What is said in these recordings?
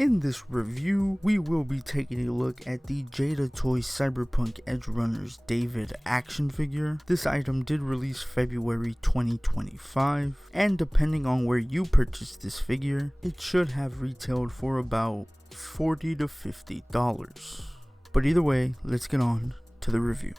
In this review, we will be taking a look at the Jada Toys Cyberpunk Edgerunners David action figure. This item did release February 2025, and depending on where you purchased this figure, it should have retailed for about $40 to $50. But either way, let's get on to the review.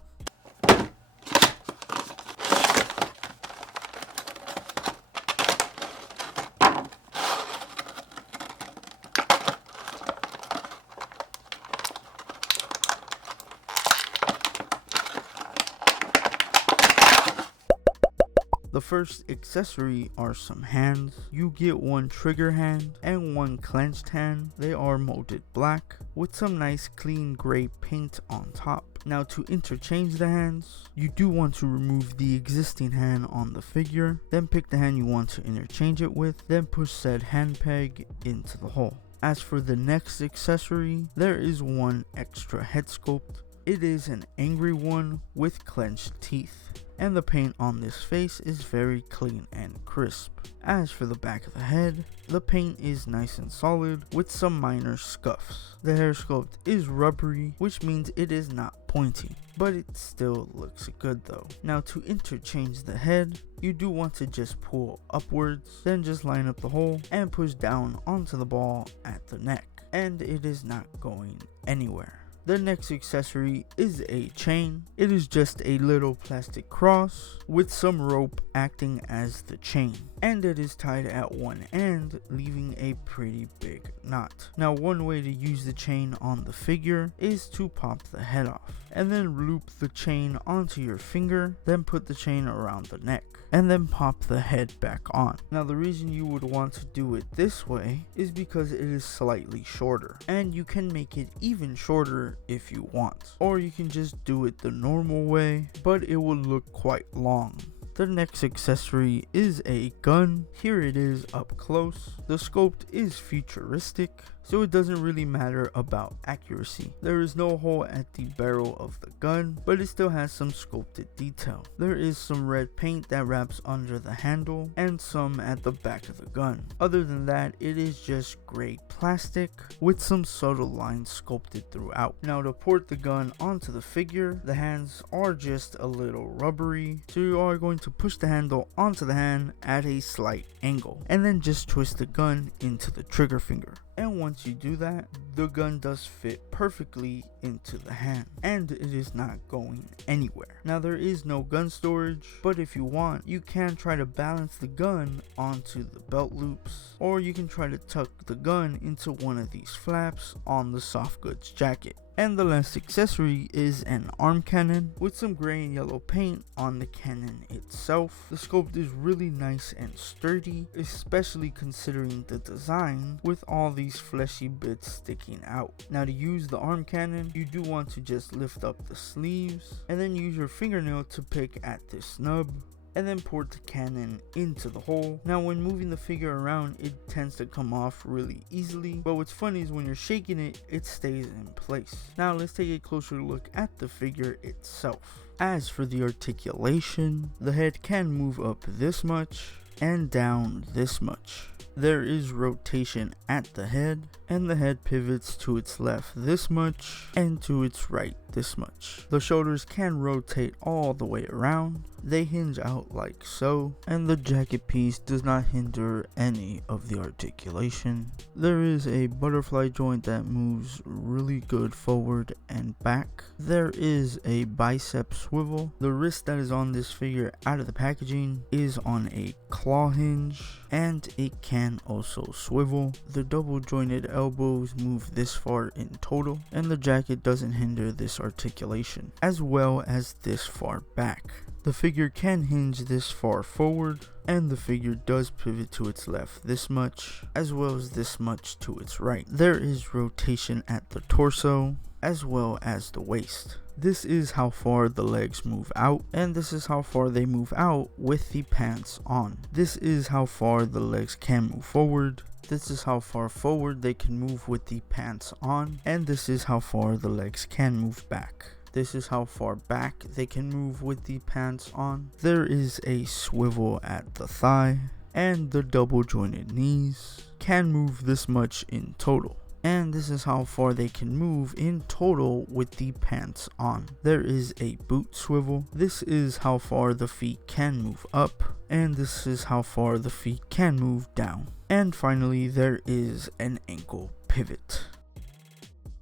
The first accessory are some hands. You get one trigger hand and one clenched hand. They are molded black with some nice clean gray paint on top. Now, to interchange the hands, you do want to remove the existing hand on the figure, then pick the hand you want to interchange it with, then push said hand peg into the hole. As for the next accessory, there is one extra head sculpt. It is an angry one with clenched teeth, and the paint on this face is very clean and crisp. As for the back of the head, the paint is nice and solid with some minor scuffs. The hair sculpt is rubbery, which means it is not pointy, but it still looks good though. Now, to interchange the head, you do want to just pull upwards, then just line up the hole and push down onto the ball at the neck, and it is not going anywhere. The next accessory is a chain. It is just a little plastic cross with some rope acting as the chain, and it is tied at one end, leaving a pretty big knot. Now, one way to use the chain on the figure is to pop the head off and then loop the chain onto your finger, then put the chain around the neck and then pop the head back on. Now, the reason you would want to do it this way is because it is slightly shorter, and you can make it even shorter if you want, or you can just do it the normal way, but it will look quite long. The next accessory is a gun. Here it is up close. The sculpt is futuristic, so it doesn't really matter about accuracy. There is no hole at the barrel of the gun, but it still has some sculpted detail. There is some red paint that wraps under the handle and some at the back of the gun. Other than that, it is just gray plastic with some subtle lines sculpted throughout. Now, to port the gun onto the figure, the hands are just a little rubbery, so you are going to push the handle onto the hand at a slight angle, and then just twist the gun into the trigger finger. And once you do that, the gun does fit perfectly into the hand, and it is not going anywhere. Now, there is no gun storage, but if you want, you can try to balance the gun onto the belt loops, or you can try to tuck the gun into one of these flaps on the soft goods jacket. And the last accessory is an arm cannon with some gray and yellow paint on the cannon itself. The sculpt is really nice and sturdy, especially considering the design with all these fleshy bits sticking out. Now, to use the arm cannon, you do want to just lift up the sleeves and then use your fingernail to pick at this snub, and then port the cannon into the hole. Now, when moving the figure around, it tends to come off really easily, but what's funny is when you're shaking it, it stays in place. Now, let's take a closer look at the figure itself. As for the articulation, the head can move up this much and down this much. There is rotation at the head, and the head pivots to its left this much and to its right this much. The shoulders can rotate all the way around. They hinge out like so, and the jacket piece does not hinder any of the articulation. There is a butterfly joint that moves really good forward and back. There is a bicep swivel. The wrist that is on this figure out of the packaging is on a claw hinge, and it can also swivel. The double jointed elbows move this far in total, and the jacket doesn't hinder this articulation, as well as this far back. The figure can hinge this far forward, and the figure does pivot to its left this much, as well as this much to its right. There is rotation at the torso, as well as the waist. This is how far the legs move out, and this is how far they move out with the pants on. This is how far the legs can move forward. This is how far forward they can move with the pants on, and this is how far the legs can move back. This is how far back they can move with the pants on. There is a swivel at the thigh, and the double jointed knees can move this much in total. And this is how far they can move in total with the pants on. There is a boot swivel. This is how far the feet can move up, and this is how far the feet can move down. And finally, there is an ankle pivot.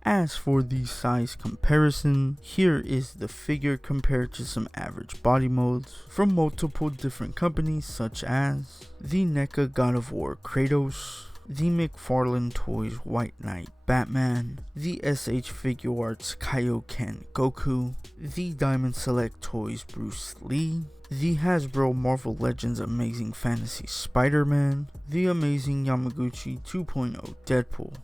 As for the size comparison, here is the figure compared to some average body molds from multiple different companies such as the NECA God of War Kratos, the McFarlane Toys White Knight Batman, the SH Figuarts Kaioken Goku, the Diamond Select Toys Bruce Lee, the Hasbro Marvel Legends Amazing Fantasy Spider-Man, the Amazing Yamaguchi 2.0 Deadpool.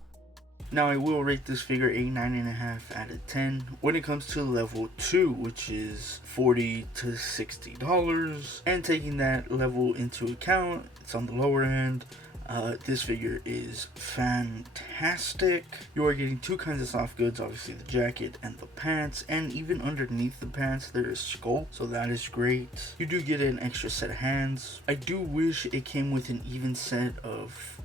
Now I will rate this figure a 9.5 out of 10 when it comes to level 2, which is $40 to $60, and taking that level into account, it's on the lower end. This figure is fantastic. You are getting two kinds of soft goods, obviously the jacket and the pants, and even underneath the pants there is Sculpt, so that is great. You do get an extra set of hands. I do wish it came with an even set of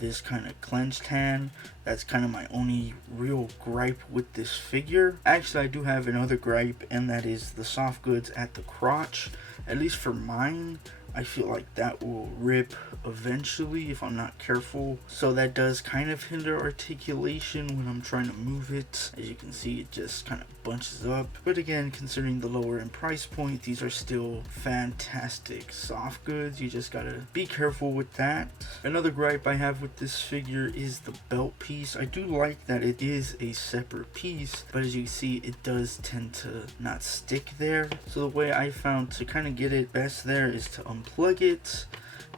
this kind of clenched hand. That's kind of my only real gripe with this figure. Actually, I do have another gripe, and that is the soft goods at the crotch. At least for mine, I feel like that will rip eventually if I'm not careful. So that does kind of hinder articulation when I'm trying to move it. As you can see, it just kind of bunches up. But again, considering the lower end price point, these are still fantastic soft goods. You just gotta be careful with that. Another gripe I have with this figure is the belt piece. I do like that it is a separate piece, but as you can see, it does tend to not stick there. So the way I found to kind of get it best there is to unplug it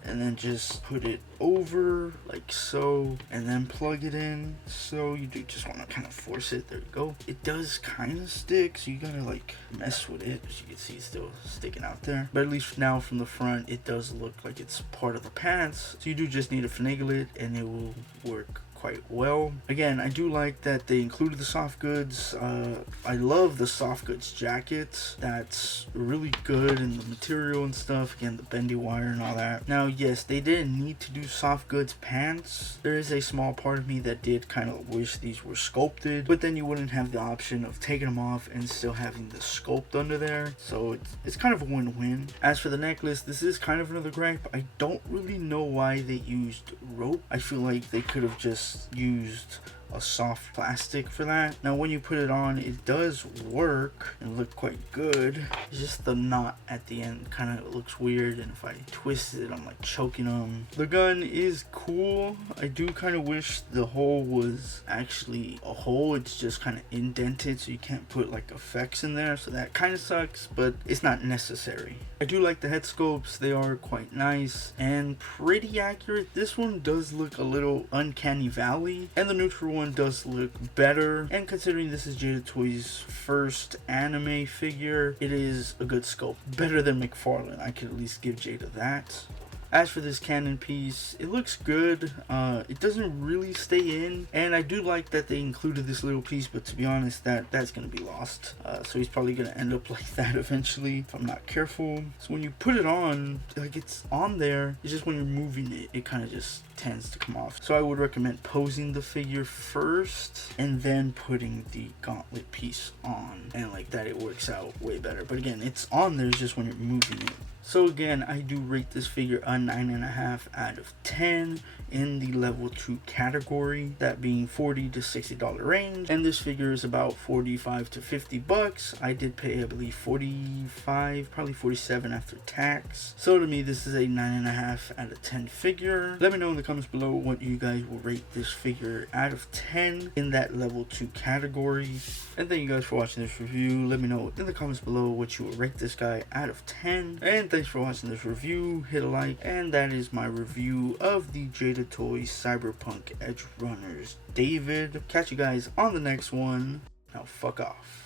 and then just put it over like so, and then plug it in. So you do just want to kind of force it. There you go. It does kind of stick, so you gotta like mess with it. As you can see, it's still sticking out there, but at least now from the front it does look like it's part of the pants. So you do just need to finagle it and it will work quite well. Again, I do like that they included the soft goods. I love the soft goods jackets. That's really good, and the material and stuff. Again, the bendy wire and all that. Now, yes, they didn't need to do soft goods pants. There is a small part of me that did kind of wish these were sculpted, but then you wouldn't have the option of taking them off and still having the sculpt under there. So it's kind of a win-win. As for the necklace, this is kind of another gripe. I don't really know why they used rope. I feel like they could have just used a soft plastic for that. Now when you put it on, it does work and look quite good. It's just the knot at the end kind of looks weird, and if I twist it, I'm like choking them. The gun is cool. I do kind of wish the hole was actually a hole. It's just kind of indented, so you can't put like effects in there, so that kind of sucks, but it's not necessary. I do like the head sculpts. They are quite nice and pretty accurate. This one does look a little uncanny valley, and the neutral one does look better, and considering this is Jada Toys' first anime figure, it is a good sculpt. Better than McFarlane, I could at least give Jada that. As for this cannon piece, it looks good. It doesn't really stay in, and I do like that they included this little piece, but to be honest, that's gonna be lost. So he's probably gonna end up like that eventually if I'm not careful. So when you put it on, like it's on there, it's just when you're moving it, it kind of just tends to come off. So I would recommend posing the figure first and then putting the gauntlet piece on, and like that it works out way better. But again, it's on there, it's just when you're moving it. So again, I do rate this figure a 9.5 out of 10 in the level 2 category, that being $40 to $60 range, and this figure is about 45 to 50 bucks. I did pay, I believe, 45, probably 47 after tax. So to me, this is a 9.5 out of 10 figure. Let me know in the comments below what you guys will rate this figure out of 10 in that level 2 category. And thank you guys for watching this review. Let me know in the comments below what you will rate this guy out of 10. And thanks for watching this review. Hit a like, and that is my review of the Jada Toys Cyberpunk Edgerunners David. Catch you guys on the next one. Now fuck off.